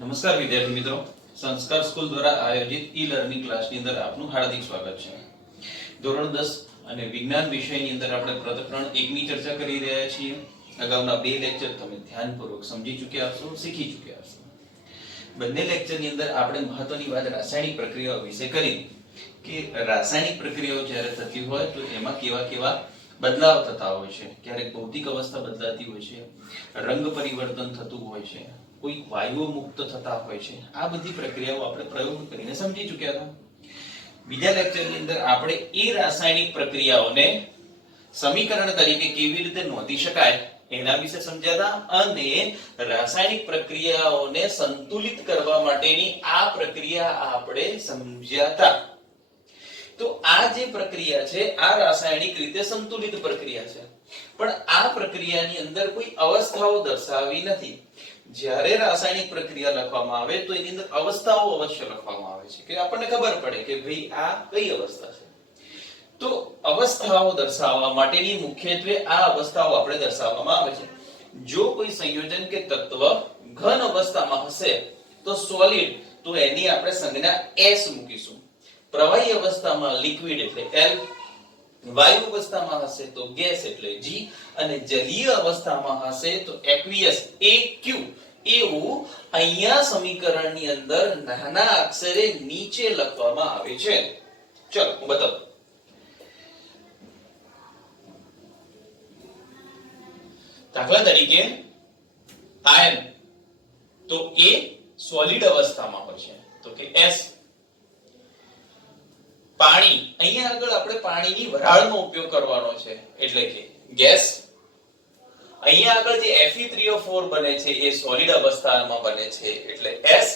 નમસ્કાર વિદ્યાર્થી મિત્રો, સંસ્કાર સ્કૂલ દ્વારા આયોજિત ઈ લર્નિંગ ક્લાસની અંદર આપનું હાર્દિક સ્વાગત છે. ધોરણ 10 અને વિજ્ઞાન વિષયની અંદર આપણે પ્રકરણ 1 ની ચર્ચા કરી રહ્યા છીએ. અગાઉના બે લેક્ચર તમે ધ્યાનપૂર્વક સમજી ચૂક્યા હશો, શીખી ચૂક્યા હશો. બંને લેક્ચરની અંદર આપણે મહત્વની વાત રાસાયણિક પ્રક્રિયાઓ વિશે કરી કે રાસાયણિક પ્રક્રિયાઓ જ્યારે થતી હોય તો એમાં કેવા બદલાવ થતા હોય છે. ક્યારેક ભૌતિક અવસ્થા બદલાતી હોય છે, રંગ પરિવર્તન થતું હોય છે, કોઈ વાયુઓ મુક્ત થતા હોય છે. આ બધી પ્રક્રિયાઓ આપણે પ્રયોગ કરીને સમજી ચૂક્યા હતા. બીજા લેક્ચરની અંદર આપણે એ રાસાયણિક પ્રક્રિયાઓને સમીકરણ તરીકે કેવી રીતે નોંધી શકાય એના વિશે સમજ્યા હતા અને રાસાયણિક પ્રક્રિયાઓને સંતુલિત કરવા માટેની આ પ્રક્રિયા આપણે સમજ્યા હતા. તો આ જે પ્રક્રિયા છે આ રાસાયણિક રીતે સંતુલિત પ્રક્રિયા છે, પણ આ પ્રક્રિયાની અંદર કોઈ અવસ્થાઓ દર્શાવી નથી. જ્યારે રાસાયણિક પ્રક્રિયા લખવામાં આવે તો એની અંદર અવસ્થાઓ અવશ્ય લખવામાં આવે છે કે આપણને ખબર પડે કે ભાઈ આ કઈ અવસ્થા છે. તો અવસ્થાઓ દર્શાવવા માટેની મુખ્યત્વે આ અવસ્થાઓ આપણે દર્શાવવામાં આવે છે. જો કોઈ સંયોજન કે તત્વ ઘન અવસ્થામાં હશે તો સોલિડ, તો એની આપણે સંજ્ઞા S મૂકીશું. પ્રવાહી અવસ્થામાં લિક્વિડ એટલે L, વાયુ અવસ્થામાં હશે તો ગેસ એટલે G, અને જલીય અવસ્થામાં હશે તો એક્વિયસ AQ. એવું અહીંયા સમીકરણની અંદર નાના અક્ષરે નીચે લખવામાં આવે છે. ચલો હું બતાવું. દાખલા તરીકે આયન તો એ સોલિડ અવસ્થામાં હોય છે તો કે S. પાણી, અહીંયા આગળ આપણે પાણીની વરાળનો ઉપયોગ કરવાનો છે એટલે કે ગેસ. અહીંયા આગળ જે Fe3O4 બને છે એ સોલિડ અવસ્થામાં બને છે એટલે S,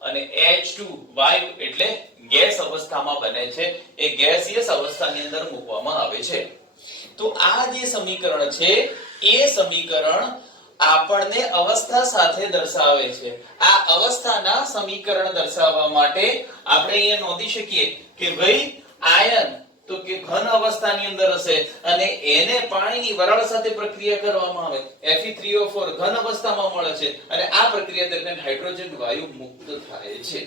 અને H2 વાયુ એટલે ગેસ અવસ્થામાં બને છે, એ ગેસિયસ અવસ્થાની અંદર મૂકવામાં આવે છે. તો આ જે સમીકરણ છે એ સમીકરણ આપણને અવસ્થા સાથે દર્શાવે છે. આ અવસ્થાના સમીકરણ દર્શાવવા માટે આપણે અહીંયા નોંધી શકીએ કે ભાઈ આયન તો કે ઘન અવસ્થાની અંદર હશે અને એને પાણીની વરાળ સાથે પ્રક્રિયા કરવામાં આવે. Fe3O4 ઘન અવસ્થામાં મળે છે અને આ પ્રક્રિયા દરમિયાન હાઇડ્રોજન વાયુ મુક્ત થાય છે.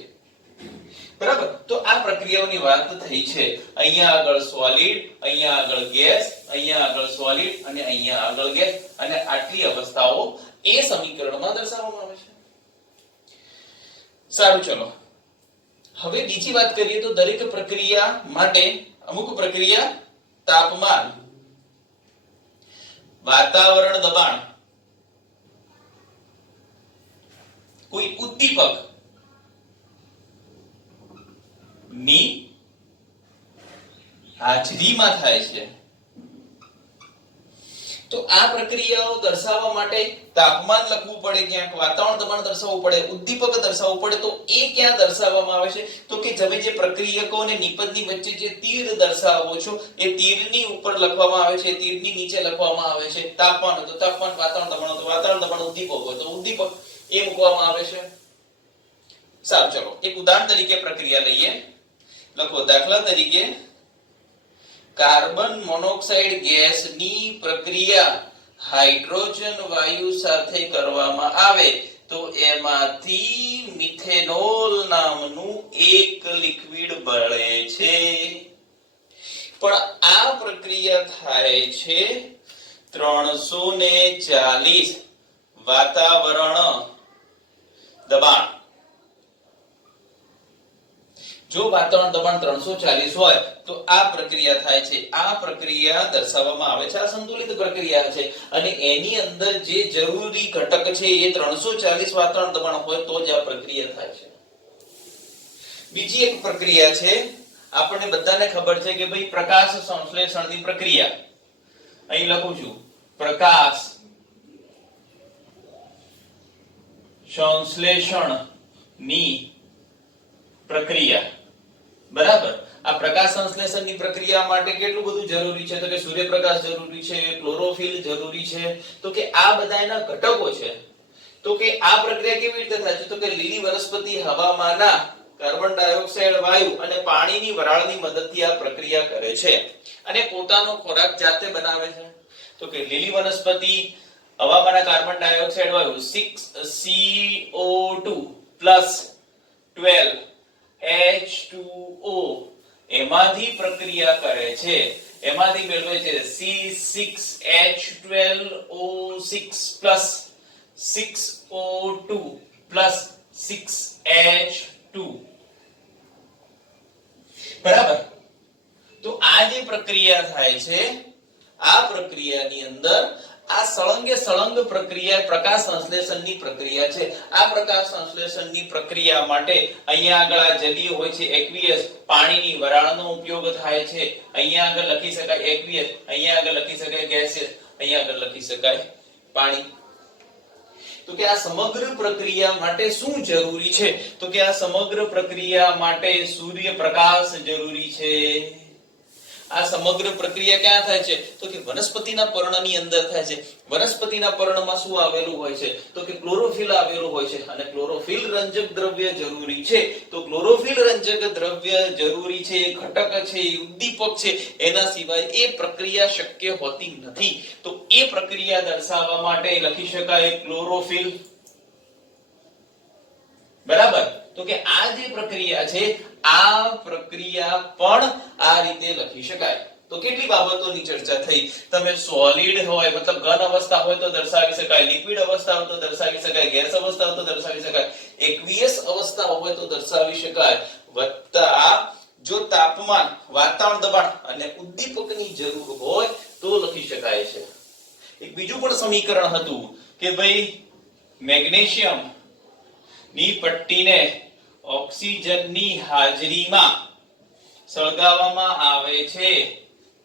બરાબર, તો આ પ્રક્રિયાઓની વાત થઈ છે. અહીંયા આગળ સોલિડ, અહીંયા આગળ ગેસ, અહીંયા આગળ સોલિડ અને અહીંયા આગળ ગેસ, અને આટલી અવસ્થાઓ એ સમીકરણમાં દર્શાવવામાં આવે છે. સારું, ચલો હવે બીજી વાત કરીએ તો દરેક પ્રક્રિયા માટે અમુક પ્રક્રિયા તાપમાન, વાતાવરણ દબાણ, કોઈ ઉદ્દીપક ની હાજરીમાં થાય છે. તો આ પ્રક્રિયાઓ દર્શાવવા માટે તાપમાન લખવું પડે, ક્યાંક વાતાવરણ દબાણ દર્શાવવું પડે, ઉદ્દીપક દર્શાવવું પડે. તો એ ક્યાં દર્શાવવામાં આવે છે તો કે તમે જે પ્રક્રિયકો અને નિપજની વચ્ચે જે તીર દર્શાવો છો એ તીરની ઉપર લખવામાં આવે છે, તીરની નીચે લખવામાં આવે છે. તાપમાન હોય તો તાપમાન, વાતાવરણ દબાણ હોય તો વાતાવરણ દબાણ, ઉદ્દીપક હોય તો ઉદ્દીપક, એ મૂકવામાં આવે છે. સારું, ચલો એક ઉદાહરણ તરીકે પ્રક્રિયા લઈએ. લખો દાખલા તરીકે કાર્બન મોનોક્સાઇડ ગેસની પ્રક્રિયા હાઇડ્રોજન વાયુ સાથે કરવામાં આવે તો એમાંથી મિથેનોલ નામનું એક લિક્વિડ બને છે. પણ આ પ્રક્રિયા થાય છે 340 વાતાવરણ દબાણ. જો વાતાવરણ દબાણ 340 હોય તો આ પ્રક્રિયા થાય છે. આ પ્રક્રિયા દર્શાવવામાં આવે છે, આ સંતુલિત પ્રક્રિયા છે અને એની અંદર જે જરૂરી ઘટક છે એ 340 વાતાવરણ દબાણ હોય તો જ આ પ્રક્રિયા થાય છે. બીજી એક પ્રક્રિયા છે, આપણને બધાને ખબર છે કે ભાઈ પ્રકાશ સંશ્લેષણની પ્રક્રિયા. અહીં લખું છું પ્રકાશ સંશ્લેષણની પ્રક્રિયા. બરાબર, આ પ્રકાશ સંશ્લેષણની પ્રક્રિયા માટે કેટલું બધું જરૂરી છે તો કે સૂર્યપ્રકાશ જરૂરી છે, ક્લોરોફિલ જરૂરી છે, તો કે આ બધા એના ઘટકો છે. તો કે આ પ્રક્રિયા કેવી રીતે થાય છે તો કે લીલી વનસ્પતિ હવામાંના કાર્બન ડાયોક્સાઇડ વાયુ અને પાણીની વરાળની મદદથી આ પ્રક્રિયા કરે છે અને પોતાનો ખોરાક જાતે બનાવે છે. તો કે લીલી વનસ્પતિ હવામાંના કાર્બન ડાયોક્સાઇડ વાયુ 6CO2 પ્લસ 12H2O એમાંથી પ્રક્રિયા કરે છે, એમાંથી મેળવે છે C6H12O6 plus 6O2 plus 6H2. બરાબર. તો આ જે પ્રક્રિયા થાય છે, આ પ્રક્રિયાની અંદર આ સળંગ પ્રક્રિયા પ્રકાશ સંશ્લેષણની પ્રક્રિયા છે. આ પ્રકાશ સંશ્લેષણની પ્રક્રિયા માટે અહીંયા આગળ આ જલીય હોય છે એક્વિયસ, પાણીની વરાળનો ઉપયોગ થાય છે. અહીંયા આગળ લખી શકાય એક્વિયસ, અહીંયા આગળ લખી શકાય ગેસિયસ, અહીંયા આગળ લખી શકાય પાણી. તો કે આ સમગ્ર પ્રક્રિયા માટે શું જરૂરી છે? તો કે આ સમગ્ર પ્રક્રિયા માટે સૂર્યપ્રકાશ જરૂરી છે. આ સમગ્ર પ્રક્રિયા ક્યાં થાય છે? તો કે વનસ્પતિના પર્ણની અંદર થાય છે. વનસ્પતિના પર્ણમાં શું આવેલું હોય છે? તો કે ક્લોરોફિલ આવેલું હોય છે, અને ક્લોરોફિલ રંજક દ્રવ્ય જરૂરી છે. તો ક્લોરોફિલ રંજક દ્રવ્ય જરૂરી છે, ઘટક છે, ઉદ્દીપક છે, એના સિવાય એ પ્રક્રિયા શક્ય હોતી નથી. તો એ પ્રક્રિયા દર્શાવવા માટે લખી શકાય ક્લોરોફિલ. બરાબર. તો કે આ જે પ્રક્રિયા છે, આ પ્રક્રિયા પણ આ રીતે લખી શકાય. તો કેટલી બાબતોની ચર્ચા થઈ. તમે સોલિડ હોય મતલબ ઘન અવસ્થા હોય તો દર્શાવી શકાય, લિક્વિડ અવસ્થા હોય તો દર્શાવી શકાય, ગેસ અવસ્થા હોય તો દર્શાવી શકાય, એક્વિયસ અવસ્થા હોય તો દર્શાવી શકાય, વત્તા જો તાપમાન, વાતાવરણ દબાણ અને ઉદ્દીપકની જરૂર હોય તો લખી શકાય છે. એક બીજું પણ સમીકરણ હતું કે ભાઈ મેગ્નેશિયમ ની પટ્ટીને ઓક્સિજનની હાજરીમાં સળગાવવામાં આવે છે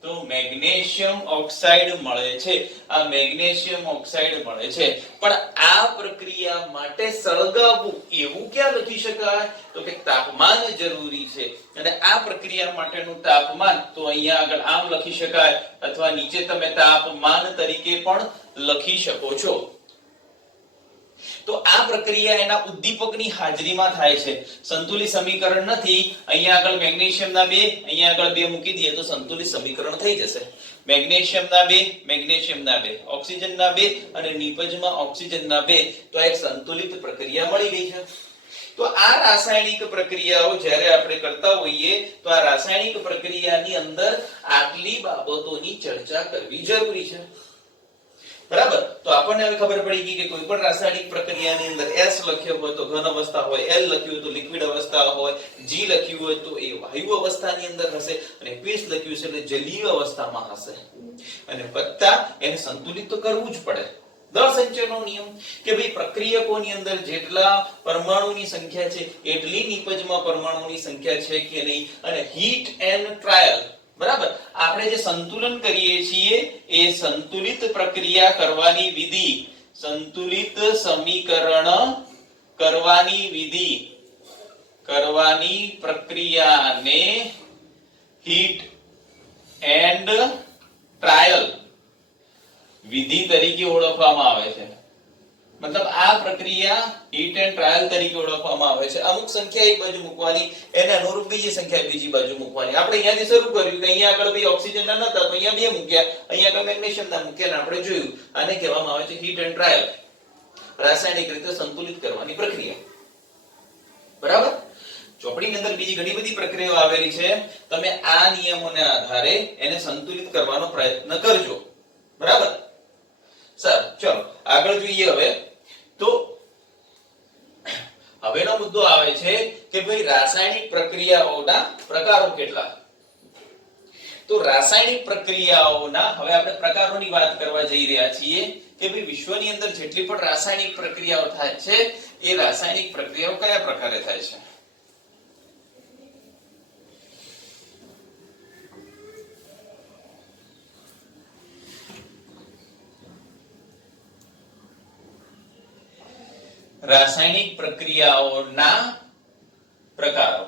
તો મેગ્નેશિયમ ઓક્સાઇડ મળે છે. આ મેગ્નેશિયમ ઓક્સાઇડ મળે છે. પણ આ પ્રક્રિયા માટે સળગાવવું એવું ક્યાં લખી શકાય? તો કે તાપમાન જરૂરી છે, અને આ પ્રક્રિયા માટેનું તાપમાન તો અહીંયા આગળ આમ લખી શકાય, અથવા નીચે તમે તાપમાન તરીકે પણ લખી શકો છો. તો આ પ્રક્રિયા એના ઉદ્દીપકની હાજરીમાં થાય છે. સંતુલિત સમીકરણ નથી. અહીંયા આગળ મેગ્નેશિયમના 2, અહીંયા આગળ 2 મૂકી દઈએ તો સંતુલિત સમીકરણ થઈ જશે. મેગ્નેશિયમના 2, મેગ્નેશિયમના 2, ઓક્સિજનના 2 અને નિપજમાં ઓક્સિજનના 2. તો એક સંતુલિત પ્રક્રિયા મળી ગઈ છે. તો આ રાસાયણિક પ્રક્રિયાઓ જ્યારે આપણે કરતા હોઈએ તો આ રાસાયણિક પ્રક્રિયાની અંદર આટલી બાબતોની ચર્ચા કરવી જરૂરી છે. બરાબર. તો આપણને હવે ખબર પડી ગઈ કે કોઈ પણ રાસાયણિક પ્રક્રિયાની અંદર S લખ્યો હોય તો ઘન અવસ્થા હોય, L લખ્યું હોય તો લિક્વિડ અવસ્થા હોય, G લખ્યું હોય તો એ વાયુ અવસ્થાની અંદર હશે, અને Q લખ્યું છે એટલે જલીય અવસ્થામાં હશે. અને વત્તા એને સંતુલિત તો કરવું જ પડે. દળ સંચયનો નિયમ કે ભાઈ પ્રક્રિયકોની અંદર જેટલા પરમાણુની સંખ્યા છે એટલી નિપજમાં પરમાણુની સંખ્યા છે કે નહીં, અને હીટ એન્ડ ટ્રાયલ. બરાબર. આપણે જે સંતુલન કરીએ છીએ એ સંતુલિત પ્રક્રિયા કરવાની વિધિ, સંતુલિત સમીકરણ કરવાની પ્રક્રિયાને હીટ એન્ડ ટ્રાયલ વિધિ તરીકે ઓળખવામાં આવે છે. મતલબ આ પ્રક્રિયા હીટ એન્ડ ટ્રાયલ તરીકે ઓળખવામાં આવે છે. અમુક સંખ્યા એક બાજુ મૂકવાની, એને અનુરૂપ બીજી સંખ્યા બીજી બાજુ મૂકવાની. આપણે અહીંયાથી શરૂ કર્યું કે અહીંયા આગળ ભાઈ ઓક્સિજન ના નતા તો અહીંયા 2 મૂક્યા, અહીંયા આગળ મેગ્નેશિયમ ના મૂક્યા, અને આપણે જોયું આને કહેવામાં આવે છે હીટ એન્ડ ટ્રાયલ, રાસાયણિક રીતે સંતુલિત કરવાની પ્રક્રિયા. બરાબર. ચોપડીની અંદર બીજી ઘણી બધી પ્રક્રિયાઓ આવેલી છે. તમે આ નિયમોના આધારે એને સંતુલિત કરવાનો પ્રયત્ન કરજો. બરાબર. સર ચલો આગળ જોઈએ. હવે તો હવેનો મુદ્દો આવે છે કે ભાઈ રાસાયણિક પ્રક્રિયાઓના પ્રકારો કેટલા? તો રાસાયણિક પ્રક્રિયાઓના હવે આપણે પ્રકારોની વાત કરવા જઈ રહ્યા છીએ કે ભાઈ વિશ્વની અંદર જેટલી પણ રાસાયણિક પ્રક્રિયાઓ થાય છે એ રાસાયણિક પ્રક્રિયાઓ કયા પ્રકારે થાય છે? રાસાયણિક પ્રક્રિયાઓના પ્રકારો.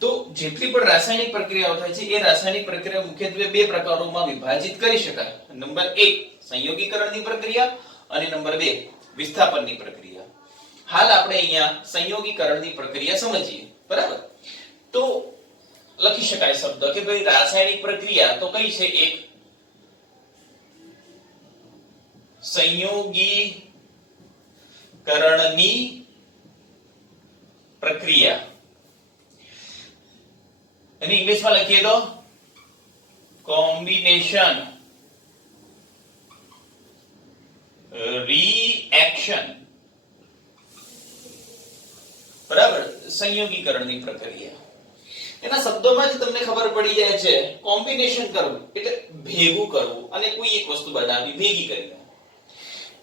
તો જેટલી પણ રાસાયણિક પ્રક્રિયાઓ થાય છે એ રાસાયણિક પ્રક્રિયા મુખ્યત્વે 2 પ્રકારોમાં વિભાજિત કરી શકાય. નંબર 1 સંયોગીકરણની પ્રક્રિયા અને નંબર 2 વિસ્થાપનની પ્રક્રિયા. હાલ આપણે અહીંયા સંયોગીકરણની પ્રક્રિયા સમજીએ. બરાબર. તો લખી શકાય શબ્દ કે ભાઈ રાસાયણિક પ્રક્રિયા તો કઈ છે? એક સંયોગીકરણની પ્રક્રિયા, અને ઇંગ્લિશમાં લખીએ તો કોમ્બિનેશન રિએક્શન. બરાબર, સંયોગીકરણની પ્રક્રિયા. એના શબ્દોમાં જ તમને ખબર પડી જાય છે. કોમ્બિનેશન કરવું એટલે ભેગું કરવું અને કોઈ એક વસ્તુ બનાવી ભેગી કરી.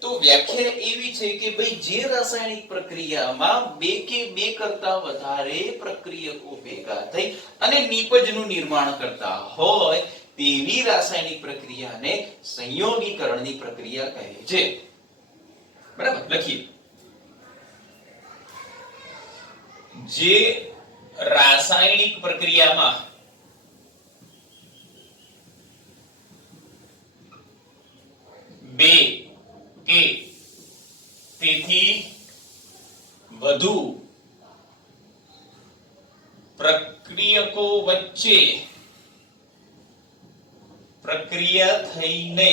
તો વ્યાખ્યા એવી છે કે ભાઈ જે રાસાયણિક પ્રક્રિયામાં બે કે બે કરતા વધારે પ્રક્રિયકો ભેગા થઈ અને નિપજનું નિર્માણ કરતા હોય તેવી રાસાયણિક પ્રક્રિયાને સંયોગીકરણની પ્રક્રિયા કહે છે. બરાબર, લખીએ. જે રાસાયણિક પ્રક્રિયામાં બે કે તેથી વધુ પ્રક્રિયકો વચ્ચે પ્રક્રિયા થઈને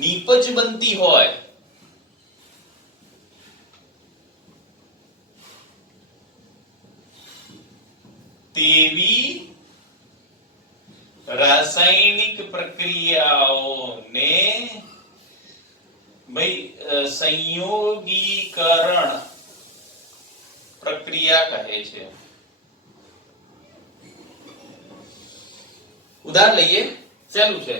નિપજ બનતી હોય તેવી રાસાયણિક પ્રક્રિયાઓને સંયોગીકરણ પ્રક્રિયા કહે છે. ઉદાહરણ લઈએ. સહેલું છે.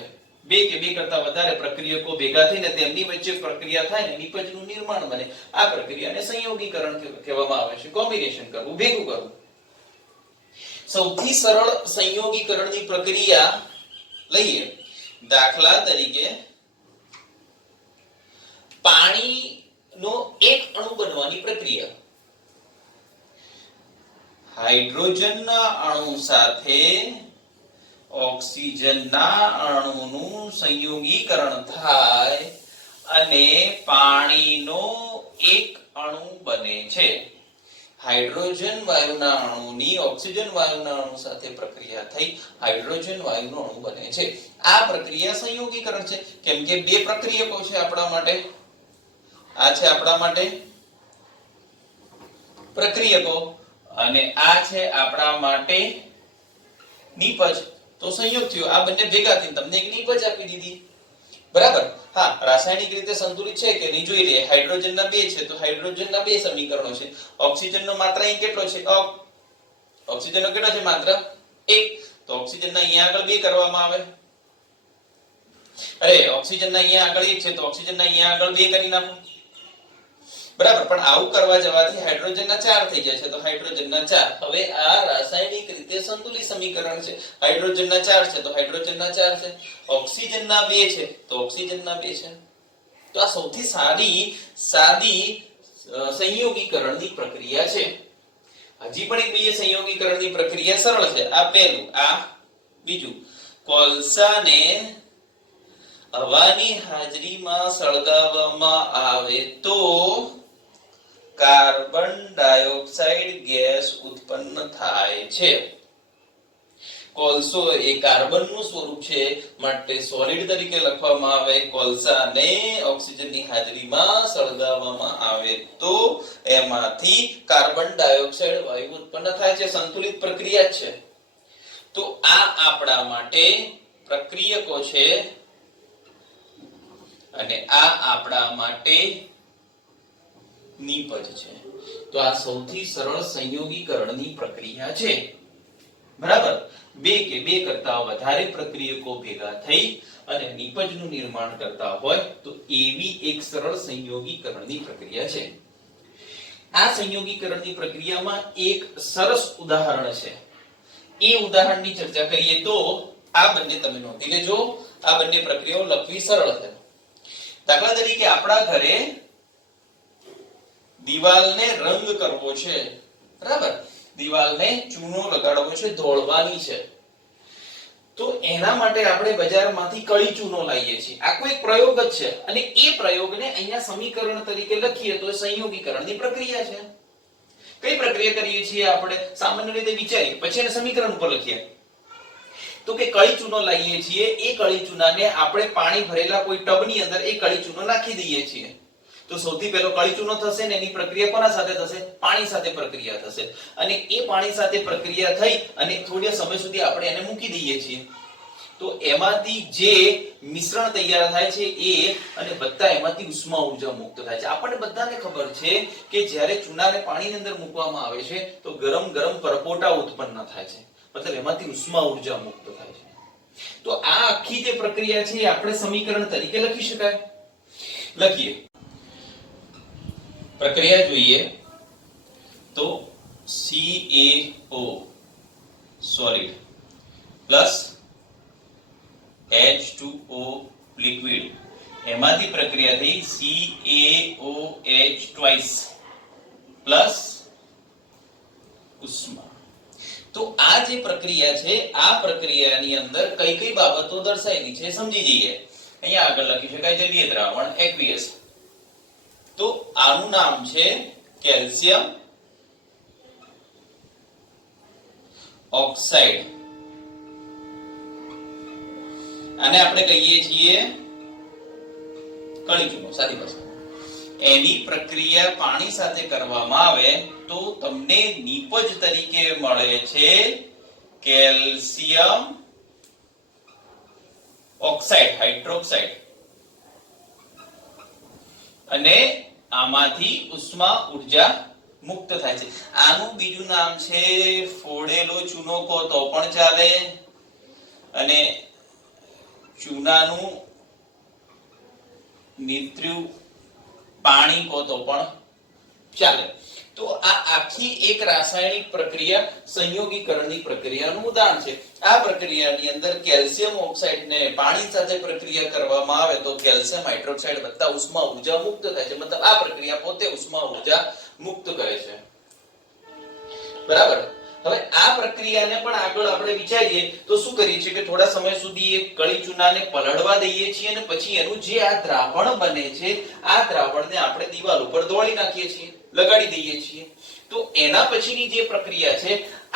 બે કે બે કરતા વધારે પ્રક્રિયકો ભેગા થઈને તેમની વચ્ચે પ્રક્રિયા થાય ને નિપજનું નિર્માણ બને. આ પ્રક્રિયાને સંયોગીકરણ કહેવામાં આવે છે. કોમ્બિનેશન કરવું, ભેગું કરવું. સૌથી સરળ સંયોગીકરણની પ્રક્રિયા લઈએ. દાખલા તરીકે પાણીનો એક અણુ બનવાની પ્રક્રિયા. હાઇડ્રોજનના અણુ સાથે ઓક્સિજનના અણુનું સંયોગીકરણ થાય અને પાણીનો એક અણુ બને છે. હાઇડ્રોજન વાયુના અણુની ઓક્સિજન વાયુના અણુ સાથે પ્રક્રિયા થઈ હાઇડ્રોજન વાયુનો અણુ બને છે. આ પ્રક્રિયા સંયોગીકરણ છે. કેમ કે બે પ્રક્રિયકો છે આપણા માટે. આ છે આપણા માટે પ્રક્રિયકો અને આ છે આપણા માટે નિપજ. તો સંયોગ થયો. આ બંને ભેગા થઈને તમને એક નિપજ આપી દીધી. બરાબર. હા, રાસાયણિક રીતે સંતુલિત છે કે નહીં જોઈ લઈએ. હાઇડ્રોજનના બે છે તો હાઇડ્રોજનના બે સમીકરણો છે. ઓક્સિજનનો માત્ર અહીં કેટલો છે? ઓક્સિજનનો કેટલો છે? માત્ર એક. તો ઓક્સિજનના અહીંયા આગળ બે કરવામાં આવે. અરે, ઓક્સિજનના અહીંયા આગળ એક છે તો ઓક્સિજનના અહીંયા આગળ બે કરી નાખો. બરાબર. પણ આવું કરવા જવાથી હાઇડ્રોજનના 4 થઈ જાય છે તો હાઇડ્રોજનના 4. હવે આ રાસાયણિક રીતે સંતુલિત સમીકરણ છે. હાઇડ્રોજનના 4 છે તો હાઇડ્રોજનના 4 છે. ઓક્સિજનના 2 છે તો ઓક્સિજનના 2 છે. તો આ સૌથી સાદી સંયોગીકરણની પ્રક્રિયા છે. હજી પણ એક બીજી સંયોગીકરણની પ્રક્રિયા સરળ છે. આ પહેલું, આ બીજું. કોલસાને હવાની હાજરીમાં સળગાવવામાં આવે તો કાર્બન ડાયોક્સાઇડ ગેસ ઉત્પન્ન થાય છે. કોલસો એ કાર્બનનું સ્વરૂપ છે માટે સોલિડ તરીકે લખવામાં આવે. કોલસાને ઓક્સિજનની હાજરીમાં સળગાવવામાં આવે તો એમાંથી કાર્બન ડાયોક્સાઇડ વાયુ ઉત્પન્ન થાય છે. સંતુલિત પ્રક્રિયા છે. તો આ આપણા માટે પ્રક્રિયકો છે અને આ આપણા માટે નિપજ છે. તો આ સૌથી સરળ સંયોગીકરણની પ્રક્રિયા છે. બરાબર. બે કે બે કરતા વધારે પ્રક્રિયકો ભેગા થઈ અને નિપજનું નિર્માણ કરતા હોય તો એવી એક સરળ સંયોગીકરણની પ્રક્રિયા છે. આ સંયોગીકરણની પ્રક્રિયામાં એક સરસ ઉદાહરણ છે. એ ઉદાહરણની ચર્ચા કરીએ તો આ બંને તમે નોંધી લેજો. આ બંને પ્રક્રિયાઓ લખવી સરળ છે. દાખલા તરીકે આપણા ઘરે દિવાલને રંગ કરવો છે. બરાબર. દિવાલને ચૂનો લગાડવો છે, ધોળવાની છે. તો એના માટે આપણે બજારમાંથી કળી ચૂનો લાવીએ છીએ. આ કોઈ પ્રયોગ જ છે અને એ પ્રયોગને અહીંયા સમીકરણ તરીકે લખીએ તો સંયોગીકરણની પ્રક્રિયા છે. કઈ પ્રક્રિયા કરીએ છીએ આપણે? સામાન્ય રીતે વિચારીએ પછી એને સમીકરણ ઉપર લખીએ. તો કે કળી ચૂનો લાવીએ છીએ, એ કળી ચૂનાને આપણે પાણી ભરેલા કોઈ ટબની અંદર એ કળી ચૂનો નાખી દઈએ છીએ. તો સૌથી પહેલો કળી ચૂનો થશે ને એની પ્રક્રિયા કોના સાથે થશે? પાણી સાથે પ્રક્રિયા થશે. અને એ પાણી સાથે પ્રક્રિયા થઈ અને થોડા સમય સુધી આપણે એને મૂકી દઈએ છીએ. તો એમાંથી જે મિશ્રણ તૈયાર થાય છે એ અને બધા એમાંથી ઉષ્મા ઊર્જા મુક્ત થાય છે. આપણને બધાને ખબર છે કે જ્યારે ચૂનાને પાણીની અંદર મૂકવામાં આવે છે તો ગરમ ગરમ પરપોટા ઉત્પન્ન થાય છે, મતલબ એમાંથી ઉષ્મા ઊર્જા મુક્ત થાય છે. તો આ આખી જે પ્રક્રિયા છે એ આપણે સમીકરણ તરીકે લખી શકાય. લખીએ. પ્રક્રિયા જોઈએ તો CaO solid plus H2O liquid, એમાંથી પ્રક્રિયા થઈ CaOH ટ્વાઇસ પ્લસ ઉષ્મા. તો આ જે પ્રક્રિયા છે આ પ્રક્રિયાની અંદર કઈ કઈ બાબતો દર્શાવેલી છે સમજી જઈએ. અહીંયા આગળ લખી શકાય જલીય દ્રાવણ aqueous. તો આનું નામ છે કેલ્શિયમ ઓક્સાઇડ, આને આપણે કહીએ છીએ કળી ચૂનો. સાદી ભાષા એની પ્રક્રિયા પાણી સાથે કરવામાં આવે તો તમને નીપજ તરીકે મળે છે કેલ્શિયમ ઓક્સાઇડ હાઇડ્રોક્સાઇડ, અને આમાંથી ઉષ્મા ઊર્જા મુક્ત થાય છે. આનું બીજું નામ છે ફોડેલો ચૂનો કહો તો પણ ચાલે, અને ચૂનાનું નીતર્યું પાણી કહો તો પણ ચાલે. તો આ આખી એક રાસાયણિક પ્રક્રિયા સંયોગીકરણની પ્રક્રિયાનું ઉદાહરણ છે. આ પ્રક્રિયાની અંદર કેલ્શિયમ ઓક્સાઇડને પાણી સાથે પ્રક્રિયા કરવામાં આવે તો કેલ્શિયમ હાઇડ્રોક્સાઇડ વત્તા ઉષ્મા ઊર્જા મુક્ત થાય છે. મતલબ આ પ્રક્રિયા પોતે ઉષ્મા ઊર્જા મુક્ત કરે છે. બરાબર. હવે આ પ્રક્રિયાને પણ આગળ આપણે વિચારીએ તો શું કરીએ છીએ કે થોડા સમય સુધી એક કળી ચૂનાને પલળવા દઈએ છીએ અને પછી એનું જે આ દ્રાવણ બને છે આ દ્રાવણને આપણે દિવાલ ઉપર દોડી નાખીએ છીએ, લગાડી દઈએ છીએ. તો એના પછીની જે પ્રક્રિયા છે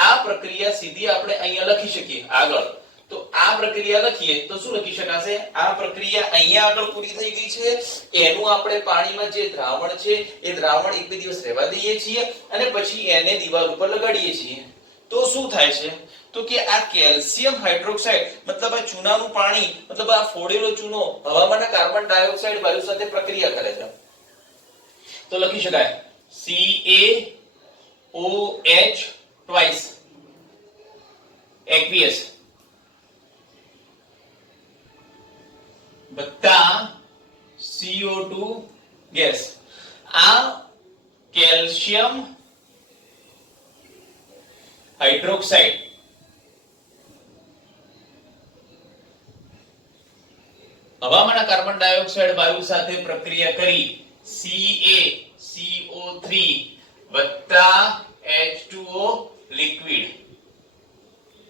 આ પ્રક્રિયા સીધી આપણે અહીંયા લખી શકીએ આગળ. તો આ પ્રક્રિયા લખીએ તો શું લખી શકાશે? આ પ્રક્રિયા અહીંયા આગળ પૂરી થઈ ગઈ છે. એનું આપણે પાણીમાં જે દ્રાવણ છે એ દ્રાવણ એક બે દિવસ રહેવા દઈએ છીએ અને પછી એને દિવાલ ઉપર લગાડીએ છીએ. તો શું થાય છે? તો કે આ કેલ્શિયમ હાઇડ્રોક્સાઇડ મતલબ આ ચૂનાનું પાણી, મતલબ આ ફોડેલો ચૂનો હવામાંના કાર્બન ડાયોક્સાઇડ વાયુ સાથે પ્રક્રિયા કરે છે. તો લખી શકાય CaOH ટ્વાઇસ aqueous વત્તા CO2 ગેસ. આ કેલ્શિયમ હાઇડ્રોક્સાઇડ હવામાંના કાર્બન ડાયોક્સાઇડ વાયુ સાથે પ્રક્રિયા કરી CaCO3 વત્તા H2O લિક્વિડ.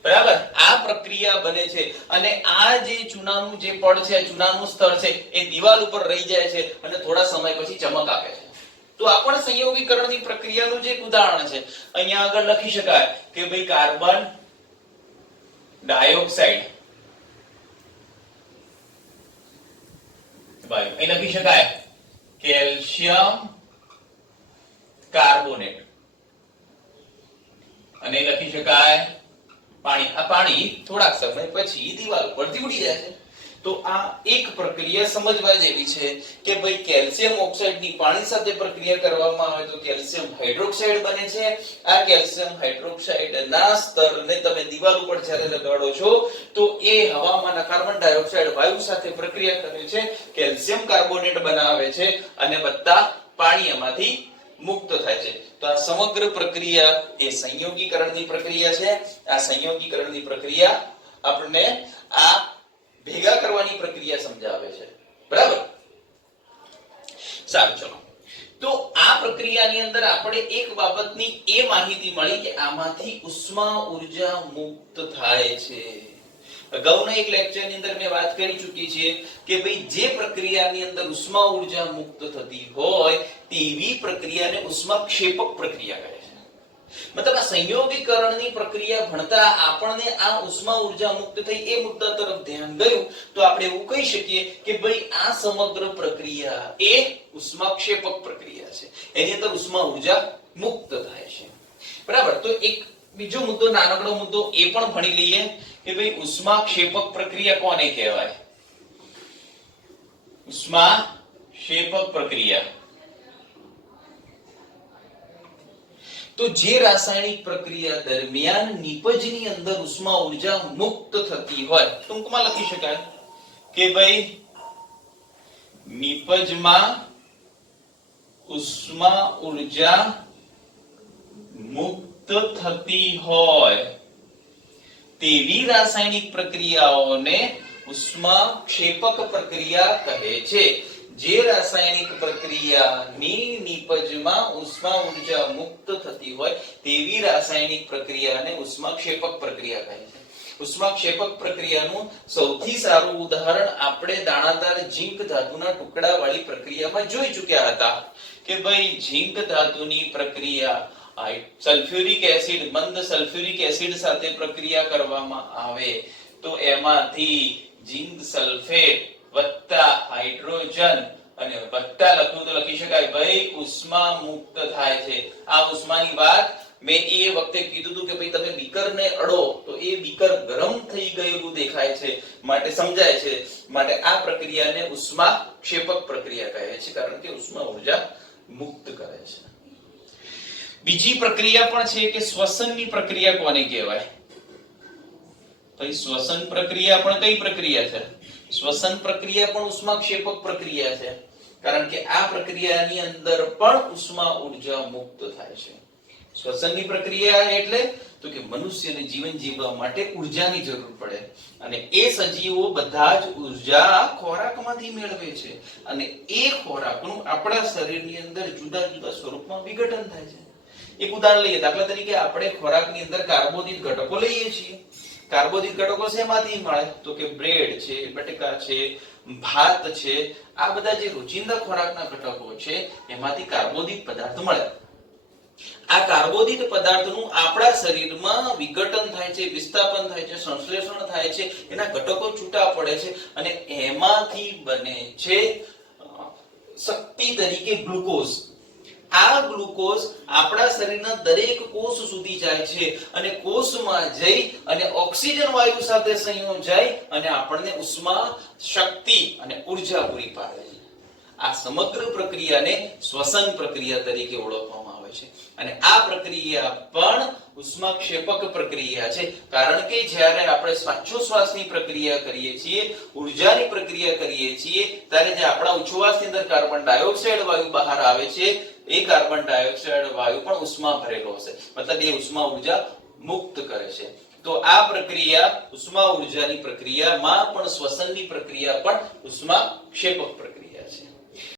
બરાબર. આ પ્રક્રિયા બને છે અને આ જે ચૂનાનું જે પડ છે, ચૂનાનું સ્તર છે એ દિવાલ ઉપર રહી જાય છે અને થોડા સમય પછી ચમક આપે છે. તો આ પણ સંયોગીકરણની પ્રક્રિયાનું જે એક ઉદાહરણ છે. અહીંયા આગળ લખી શકાય કે ભાઈ કાર્બન ડાયોક્સાઇડ વાયુ, અહીં લખી શકાય કેલ્શિયમ કાર્બોનેટ, અને લખી શકાય પાણી. આ પાણી થોડાક સમય પછી દિવાલ ઉપરથી ઉડી જાય છે. તો આ એક પ્રક્રિયા સમજવા જેવી છે કે ભાઈ કેલ્શિયમ ઓક્સાઇડની પાણી સાથે પ્રક્રિયા કરવામાં આવે તો કેલ્શિયમ હાઇડ્રોક્સાઇડ બને છે. આ કેલ્શિયમ હાઇડ્રોક્સાઇડના સ્તરને તમે દિવાલ ઉપર જ્યારે લગાડો છો તો એ હવામાંના કાર્બન ડાયોક્સાઇડ વાયુ સાથે પ્રક્રિયા કરે છે, કેલ્શિયમ કાર્બોનેટ બનાવે છે અને બધા પાણી એમાંથી મુક્ત થાય છે. તો આ સમગ્ર પ્રક્રિયા એ સંયોગીકરણની પ્રક્રિયા છે. આ સંયોગીકરણની પ્રક્રિયા આપણને આ ભેગા કરવાની પ્રક્રિયા સમજાવે છે. બરાબર. સારું, ચલો. તો આ પ્રક્રિયાની અંદર આપણે એક બાબતની એ માહિતી મળી કે આમાંથી ઉષ્મા ઊર્જા મુક્ત થાય છે. અગાઉના એક લેક્ચરની અંદર મેં વાત કરી ચૂકી છે કે ભાઈ જે પ્રક્રિયાની અંદર ઉષ્મા ઊર્જા મુક્ત થતી હોય તેવી પ્રક્રિયાને ઉષ્માક્ષેપક પ્રક્રિયા કહે છે. મતલબ આ સંયોગીકરણની પ્રક્રિયા ભણતા આપણને આ ઉષ્મા ઉર્જા મુક્ત થઈ એ મુદ્દા તરફ ધ્યાન ગયું તો આપણે એવું કહી શકીએ કે ભાઈ આ સમગ્ર પ્રક્રિયા એ ઉષ્માક્ષેપક પ્રક્રિયા છે, એની અંદર ઉષ્મા ઉર્જા મુક્ત થાય છે. બરાબર. તો એક બીજો મુદ્દો, નાનકડો મુદ્દો એ પણ ભણી લઈએ કે ભાઈ ઉષ્માક્ષેપક પ્રક્રિયા કોને કહેવાય. ઉષ્માક્ષેપક પ્રક્રિયા તો જે રાસાયણિક પ્રક્રિયા દરમિયાન નિપજની અંદર ઉષ્મા ઉર્જા મુક્ત થતી હોય, ટૂંકમાં લખી શકાય કે ભાઈ નિપજમાં ઉષ્મા ઉર્જા મુક્ત થતી હોય તેવી રાસાયણિક પ્રક્રિયાઓને ઉષ્માક્ષેપક પ્રક્રિયા કહે છે. જે રાસાયણિક પ્રક્રિયાની નિપજમાં ઉષ્મા ઉર્જા મુક્ત થતી હોય તેવી રાસાયણિક પ્રક્રિયાને ઉષ્માક્ષેપક પ્રક્રિયા કહે છે. ઉષ્માક્ષેપક પ્રક્રિયાનું સૌથી સારું ઉદાહરણ આપણે દાણાદાર ઝીંક ધાતુના ટુકડા વાળી પ્રક્રિયામાં જોઈ ચૂક્યા હતા કે ભાઈ ઝીંક ધાતુની પ્રક્રિયા સલ્ફ્યુરિક એસિડ, મંદ સલ્ફ્યુરિક એસિડ સાથે પ્રક્રિયા કરવામાં આવે તો એમાંથી ઝીંક સલ્ફેટ વત્તા હાઇડ્રોજન અને વત્તા લખવું તો લખી શકાય ભાઈ ઉષ્મા મુક્ત થાય છે. આ ઉષ્માની વાત મેં એ વખતે કીધું હતું કે ભાઈ તમે બીકરને અડો તો એ બીકર ગરમ થઈ ગયેલું દેખાય છે, માટે સમજાય છે. માટે આ પ્રક્રિયાને ઉષ્માક્ષેપક પ્રક્રિયા કહે છે કારણ કે ઉષ્મા ઉર્જા મુક્ત કરે છે. બીજી પ્રક્રિયા પણ છે કે શ્વસનની પ્રક્રિયા કોને કહેવાય. ભાઈ શ્વસન પ્રક્રિયા પણ કઈ પ્રક્રિયા છે? શ્વસન પ્રક્રિયા પણ ઉષ્માક્ષેપક પ્રક્રિયા છે કારણ કે આ પ્રક્રિયાની અંદર પણ ઉષ્મા ઉર્જા મુક્ત થાય છે. શ્વસનની પ્રક્રિયા એટલે તો કે મનુષ્યને જીવન જીવવા માટે ઉર્જાની જરૂર પડે અને એ સજીવો બધા જ ઉર્જા ખોરાકમાંથી મેળવે છે અને એ ખોરાકનું આપણા શરીરની અંદર જુદા જુદા સ્વરૂપમાં વિઘટન થાય છે. એક ઉદાહરણ લઈએ. દાખલા તરીકે આપણે ખોરાકની અંદર કાર્બોદિત ઘટકો લઈએ છીએ. કાર્બોદિત ઘટકો શેમાંથી મળે તો કે બ્રેડ છે, બટેકા છે, ભાત છે, આ બધા જે રોજિંદા ખોરાકના ઘટકો છે એમાંથી કાર્બોદિત પદાર્થ મળે. આ કાર્બોદિત પદાર્થનું આપણા શરીરમાં વિઘટન થાય છે, વિસ્થાપન થાય છે, સંશ્લેષણ થાય છે, એના ઘટકો છૂટા પડે છે અને એમાંથી બને છે શક્તિ તરીકે ગ્લુકોઝ. આ ગ્લુકોઝ આપણા શરીરના દરેક કોષ સુધી જાય છે અને કોષમાં જઈ અને ઓક્સિજન વાયુ સાથે સંયોજાય અને આપણને ઉષ્મા, શક્તિ અને ઉર્જા પૂરી પાડે છે. આ સમગ્ર પ્રક્રિયાને શ્વસન પ્રક્રિયા તરીકે ઓળખવામાં આવે છે અને આ પ્રક્રિયા પણ ઉષ્માક્ષેપક પ્રક્રિયા છે કારણ કે જ્યારે આપણે શ્વાસોશ્વાસની પ્રક્રિયા કરીએ છીએ, ઉર્જાની પ્રક્રિયા કરીએ છીએ ત્યારે જે આપણા ઉચ્છવાસની અંદર કાર્બન ડાયોક્સાઇડ વાયુ બહાર આવે છે એ કાર્બન ડાયોક્સાઇડ વાયુ પણ ઉષ્મા ભરેલો હશે, મતલબ એ ઉષ્મા ઉર્જા મુક્ત કરે છે. તો આ પ્રક્રિયા ઉષ્મા ઉર્જાની પ્રક્રિયામાં પણ શ્વસનની પ્રક્રિયા પણ ઉષ્માક્ષેપક પ્રક્રિયા